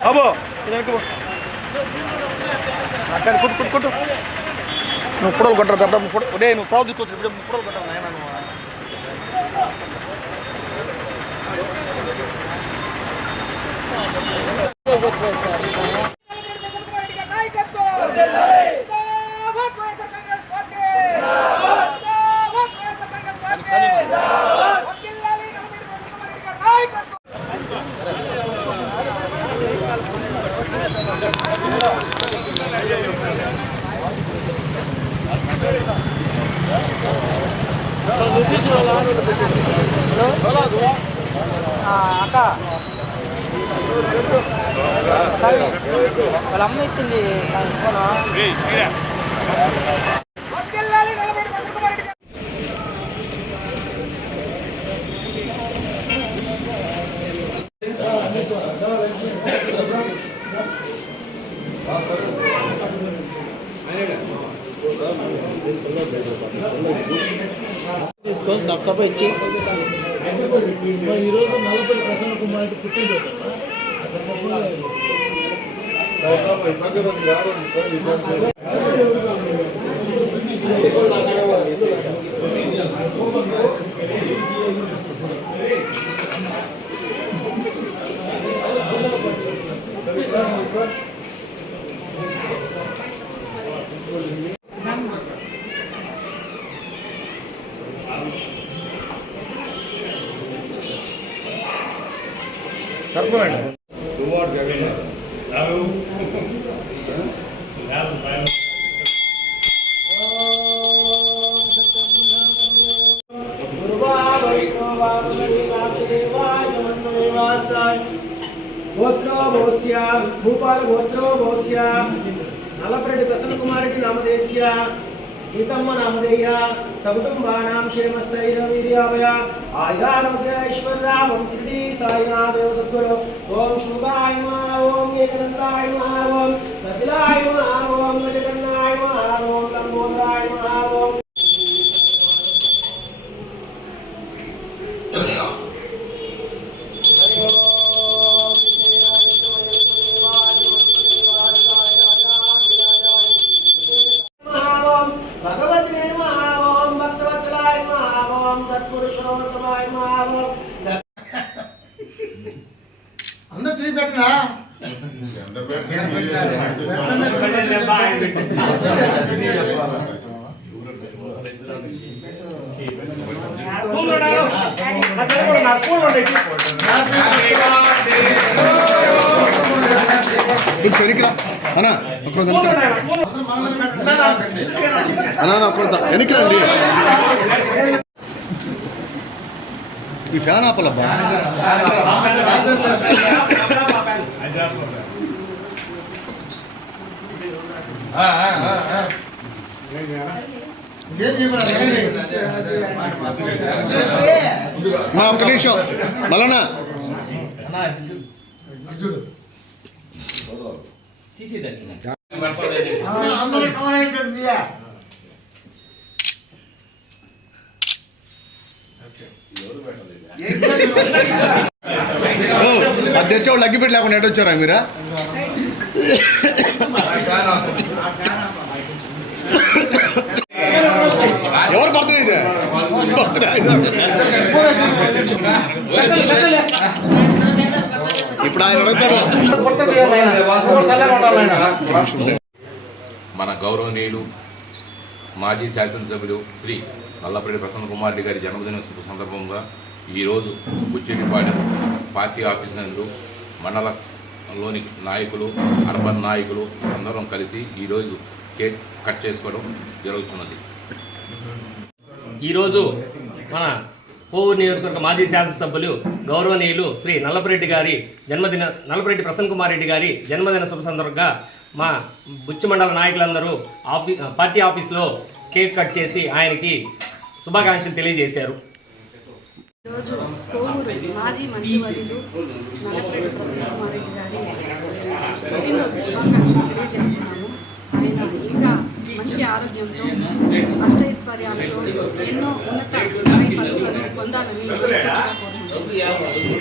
అబ్బో అక్కడ కొట్టు నువ్వు పొడవలు కొట్టరు తప్ప నువ్వు పావు తీసుకొచ్చు ఇప్పుడు పొడవలు కొట్టావు నాయన అక్క వాళ్ళ అమ్మ ఇచ్చింది తీసుకో సబ్సబ్ ఇచ్చి ఈరోజు 40 ప్రసన్న కుమార్ పుట్టినరోజు సరిపోయండి భూపాల గోత్రో భోస్య నల్లపరెడ్డి ప్రసన్న కుమారెడ్డి నామదేశ్య గీతమ్మ నామధేయ సకుటుంబానాం క్షేమస్థైర్యవీర్యాభయ ఆయురారోగ్య ఐశ్వర్యావం శ్రీ సాయినాథేవ సద్గురు ఓం శుభాయ నమః ఓం ఏకదంతాయ నమః ఓం కపిలాయ నమః ఓం గజకర్ణాయ నమః ఓం లంబోదరాయ నమః ఓం అందరూ చూపెట్టరా వెనక్కిరండి ఈ ఫ్యాన్ ఆపలబ్బా ఒక్క నిమిషం మళ్ళా అది తెచ్చేవాళ్ళు అగ్గిపెట్టి లేకుండా ఎటు వచ్చారా మీరా ఎవరు బర్త్డే ఇది ఇప్పుడు ఆయన మన గౌరవనీయులు మాజీ శాసనసభ్యులు శ్రీ నల్లపరెడ్డి ప్రసన్న కుమార్ రెడ్డి గారి జన్మదిన శుభ సందర్భంగా ఈరోజు బుచ్చిరెడ్డిపాలెం పార్టీ ఆఫీస్ నందు మండలంలోని నాయకులు అర్బన్ నాయకులు అందరం కలిసి ఈరోజు కేక్ కట్ చేసుకోవడం జరుగుతున్నది. ఈరోజు మన కోవూరు నియోజకవర్గ మాజీ శాసనసభ్యులు గౌరవనీయులు శ్రీ నల్లపరెడ్డి ప్రసన్న కుమార్ రెడ్డి గారి జన్మదిన శుభ సందర్భంగా మా బుచ్చి మండల నాయకులందరూ పార్టీ ఆఫీస్లో కేక్ కట్ చేసి ఆయనకి శుభాకాంక్షలు తెలియజేశారు. ఈరోజు కోవూరు మాజీ మంత్రివర్యులు నల్లపరెడ్డి ప్రసన్న కుమార్ రెడ్డి గారి పుట్టినరోజు శుభాకాంక్షలు తెలియజేస్తున్నాము. ఆయన ఇంకా మంచి ఆరోగ్యంతో అష్టైశ్వర్యాలతో ఎన్నో ఉన్నత స్థాయి పదవులను పొందాలని కోరుకుంటున్నాను.